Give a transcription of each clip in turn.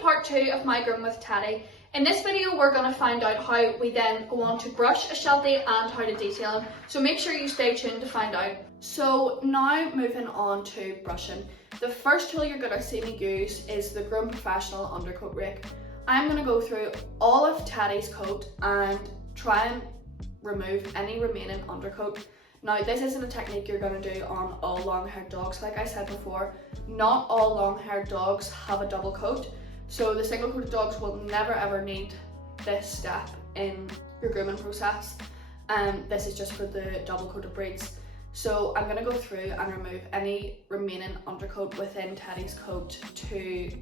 part 2 of my groom with Teddy. In this video we're going to find out how we then go on to brush a Sheltie and how to detail him, so make sure you stay tuned to find out. So now moving on to brushing. The first tool you're going to see me use is the Groom Professional Undercoat Rake. I'm going to go through all of Teddy's coat and try and remove any remaining undercoat. Now this isn't a technique you're going to do on all long-haired dogs. Like I said before, not all long-haired dogs have a double coat. So the single coated dogs will never ever need this step in your grooming process. This is just for the double coated breeds. So I'm going to go through and remove any remaining undercoat within Teddy's coat to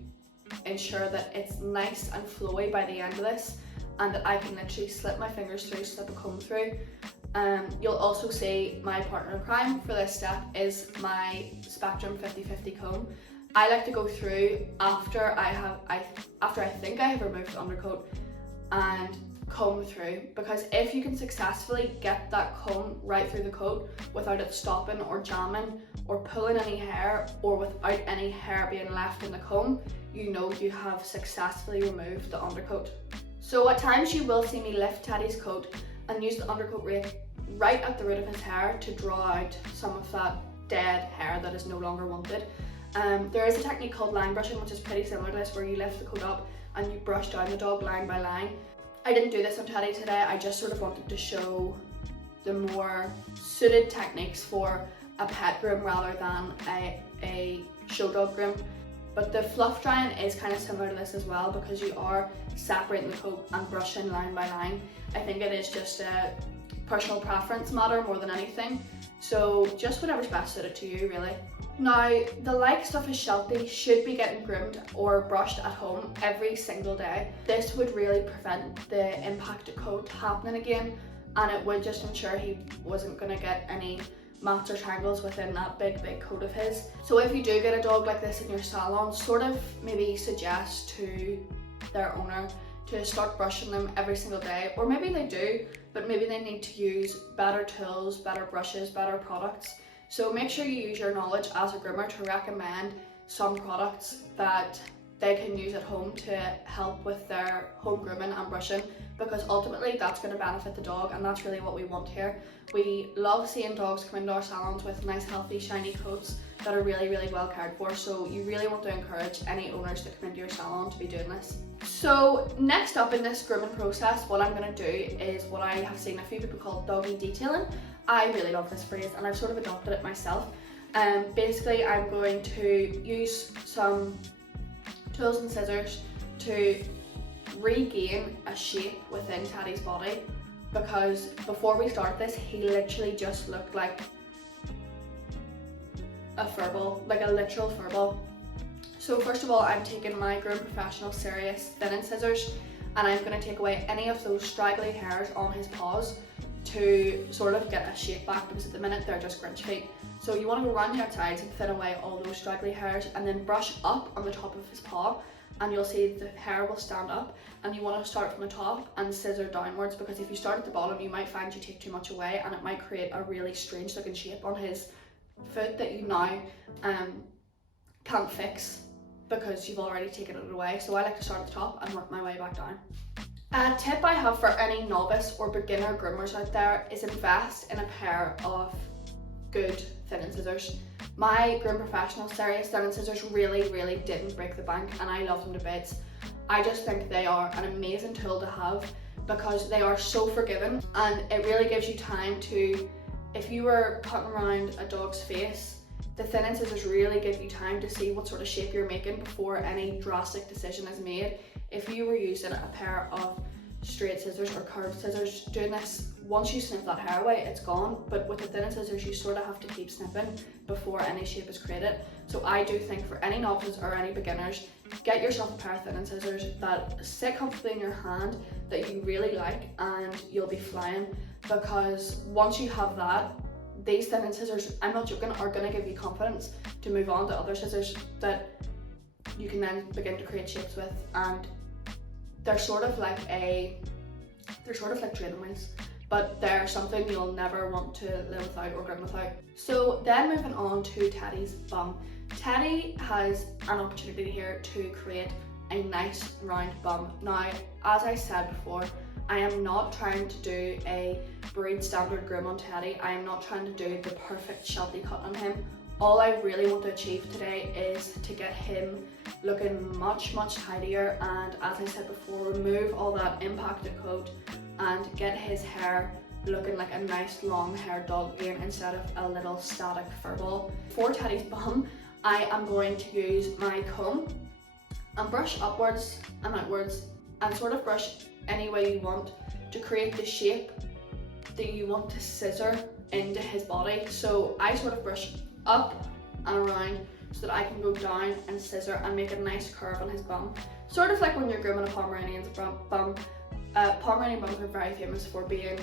ensure that it's nice and flowy by the end of this, and that I can literally slip my fingers through, slip a comb through. You'll also see my partner in crime for this step is my Spectrum 50/50 comb. I like to go through after I think I have removed the undercoat and comb through, because if you can successfully get that comb right through the coat without it stopping or jamming or pulling any hair, or without any hair being left in the comb, you know you have successfully removed the undercoat. So at times you will see me lift Teddy's coat and use the undercoat rake right at the root of his hair to draw out some of that dead hair that is no longer wanted. There is a technique called line brushing, which is pretty similar to this, where you lift the coat up and you brush down the dog line by line. I didn't do this on Teddy today, I just sort of wanted to show the more suited techniques for a pet groom rather than a show dog groom. But the fluff drying is kind of similar to this as well, because you are separating the coat and brushing line by line. I think it is just a personal preference matter more than anything, so just whatever's best suited to you really. Now, the likes of a Sheltie should be getting groomed or brushed at home every single day. This would really prevent the impacted coat happening again, and it would just ensure he wasn't going to get any mats or tangles within that big coat of his. So if you do get a dog like this in your salon, sort of maybe suggest to their owner to start brushing them every single day, or maybe they do, but maybe they need to use better tools, better brushes, better products. So make sure you use your knowledge as a groomer to recommend some products that they can use at home to help with their home grooming and brushing, because ultimately that's going to benefit the dog, and that's really what we want here. We love seeing dogs come into our salons with nice, healthy, shiny coats that are really well cared for, so you really want to encourage any owners that come into your salon to be doing this. So next up in this grooming process, what I'm going to do is what I have seen a few people call doggy detailing. I really love this phrase and I've sort of adopted it myself. Basically I'm going to use some tools and scissors to regain a shape within Teddy's body, because before we start this he literally just looked like a furball, like a literal furball. So first of all, I'm taking my Groom Professional Serious thinning scissors and I'm going to take away any of those straggly hairs on his paws to sort of get a shape back, because at the minute they're just Grinch feet. So you want to go around the outsides and thin away all those straggly hairs, and then brush up on the top of his paw and you'll see the hair will stand up. And you want to start from the top and scissor downwards, because if you start at the bottom you might find you take too much away and it might create a really strange looking shape on his foot that you now can't fix because you've already taken it away. So I like to start at the top and work my way back down. A tip I have for any novice or beginner groomers out there is invest in a pair of good thinning scissors. My Groom Professional Serious thinning scissors really didn't break the bank, and I love them to bits. I just think they are an amazing tool to have because they are so forgiving, and it really gives you time to, if you were cutting around a dog's face, the thinning scissors really give you time to see what sort of shape you're making before any drastic decision is made. If you were using a pair of straight scissors or curved scissors doing this, once you snip that hair away, it's gone. But with the thinning scissors, you sort of have to keep snipping before any shape is created. So I do think for any novices or any beginners, get yourself a pair of thinning scissors that sit comfortably in your hand, that you really like, and you'll be flying. Because once you have that, these thinning scissors, I'm not joking, are going to give you confidence to move on to other scissors that you can then begin to create shapes with, and they're sort of like training wheels, but they're something you'll never want to live without or groom without. So then moving on to Teddy's bum. Teddy has an opportunity here to create a nice round bum. Now, as I said before, I am not trying to do a breed standard groom on Teddy. I am not trying to do the perfect Sheltie cut on him. All I really want to achieve today is to get him looking much tidier, and as I said before, remove all that impacted coat and get his hair looking like a nice long haired dog again instead of a little static fur ball. For Teddy's bum, I am going to use my comb and brush upwards and outwards and sort of brush any way you want to create the shape that you want to scissor into his body. So I sort of brush up and around so that I can go down and scissor and make a nice curve on his bum. Sort of like when you're grooming a Pomeranian's bum. Pomeranian bums are very famous for being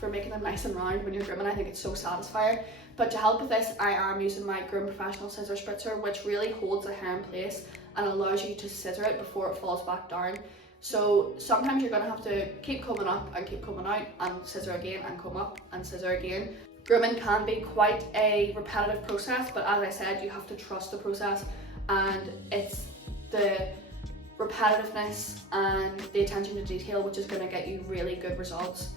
for making them nice and round when you're grooming. I think it's so satisfying. But to help with this, I am using my Groom Professional Scissor Spritzer, which really holds the hair in place and allows you to scissor it before it falls back down. So sometimes you're going to have to keep combing up and keep combing out and scissor again and comb up and scissor again. Grooming can be quite a repetitive process, but as I said, you have to trust the process, and it's the repetitiveness and the attention to detail which is going to get you really good results.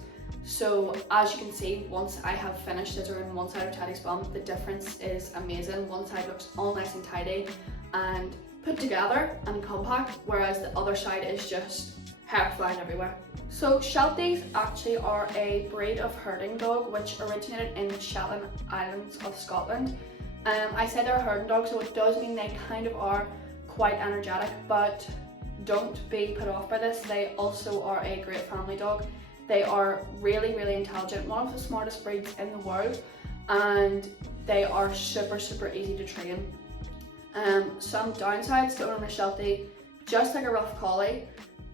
So as you can see, once I have finished scissoring one side of Teddy's bum, the difference is amazing. One side looks all nice and tidy and put together and compact, whereas the other side is just hair flying everywhere. So Shelties actually are a breed of herding dog which originated in the Shetland Islands of Scotland. I say they're a herding dog, so it does mean they kind of are quite energetic, but don't be put off by this. They also are a great family dog. They are really intelligent, one of the smartest breeds in the world, and they are super easy to train. Some downsides to owning a Sheltie: just like a rough collie,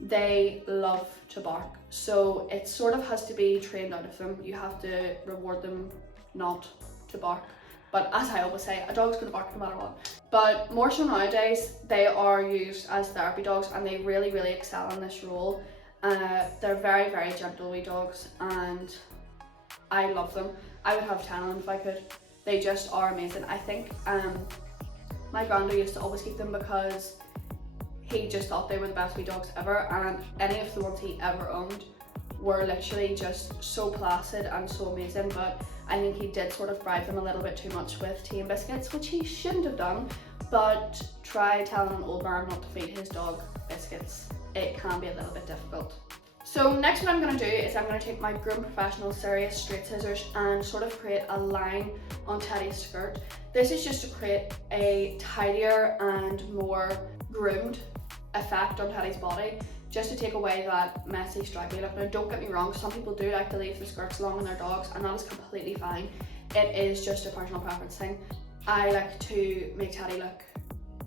they love to bark. So it sort of has to be trained out of them. You have to reward them not to bark. But as I always say, a dog's going to bark no matter what. But more so nowadays, they are used as therapy dogs, and they really excel in this role. They're very gentle wee dogs, and I love them. I would have 10 of them if I could. They just are amazing. I think my granddad used to always keep them because he just thought they were the best wee dogs ever, and any of the ones he ever owned were literally just so placid and so amazing. But I think he did sort of bribe them a little bit too much with tea and biscuits, which he shouldn't have done. But try telling an old man not to feed his dog biscuits. It can be a little bit difficult. So next what I'm going to do is I'm going to take my Groom Professional Serious Straight Scissors and sort of create a line on Teddy's skirt. This is just to create a tidier and more groomed effect on Teddy's body, just to take away that messy, straggly look. Now don't get me wrong, some people do like to leave the skirts long on their dogs, and that is completely fine. It is just a personal preference thing. I like to make Teddy look,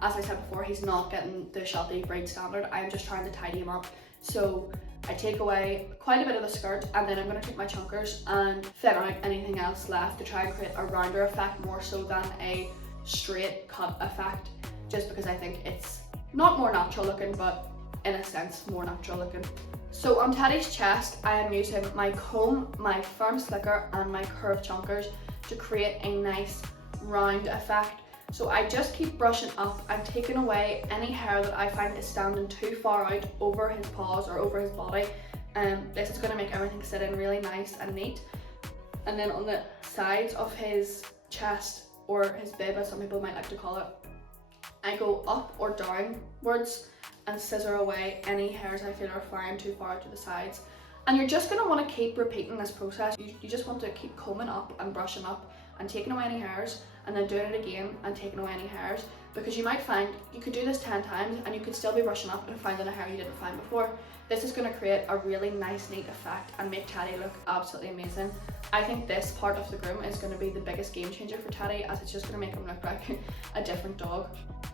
as I said before, he's not getting the Sheltie breed standard. I'm just trying to tidy him up. So I take away quite a bit of the skirt, and then I'm going to take my chunkers and thin out anything else left to try and create a rounder effect more so than a straight cut effect, just because I think it's not more natural looking, but in a sense more natural looking. So on Teddy's chest, I am using my comb, my firm slicker and my curved chunkers to create a nice round effect. So I just keep brushing up and taking away any hair that I find is standing too far out over his paws or over his body. This is going to make everything sit in really nice and neat. And then on the sides of his chest, or his bib as some people might like to call it, I go up or downwards and scissor away any hairs I feel are flying too far out to the sides. And you're just going to want to keep repeating this process. You just want to keep combing up and brushing up and taking away any hairs, and then doing it again and taking away any hairs, because you might find you could do this 10 times and you could still be brushing up and finding a hair you didn't find before. This is going to create a really nice neat effect and make Teddy look absolutely amazing. I think this part of the groom is going to be the biggest game changer for Teddy, as it's just going to make him look like a different dog.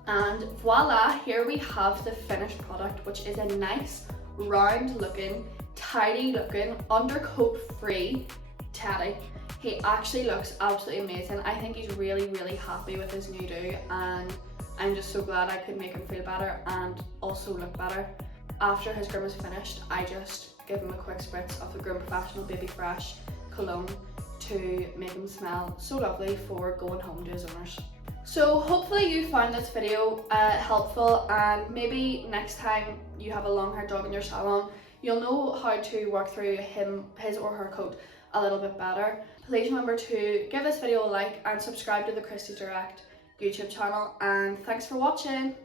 And voila, here we have the finished product, which is a nice round looking, tidy looking, undercoat free Teddy. He actually looks absolutely amazing. I think he's really happy with his new do, and I'm just so glad I could make him feel better and also look better. After his groom is finished, I just give him a quick spritz of the Groom Professional Baby Fresh cologne to make him smell so lovely for going home to his owners. So hopefully you found this video helpful, and maybe next time you have a long haired dog in your salon, you'll know how to work through his or her coat a little bit better. Please remember to give this video a like and subscribe to the Christies Direct YouTube channel, and thanks for watching.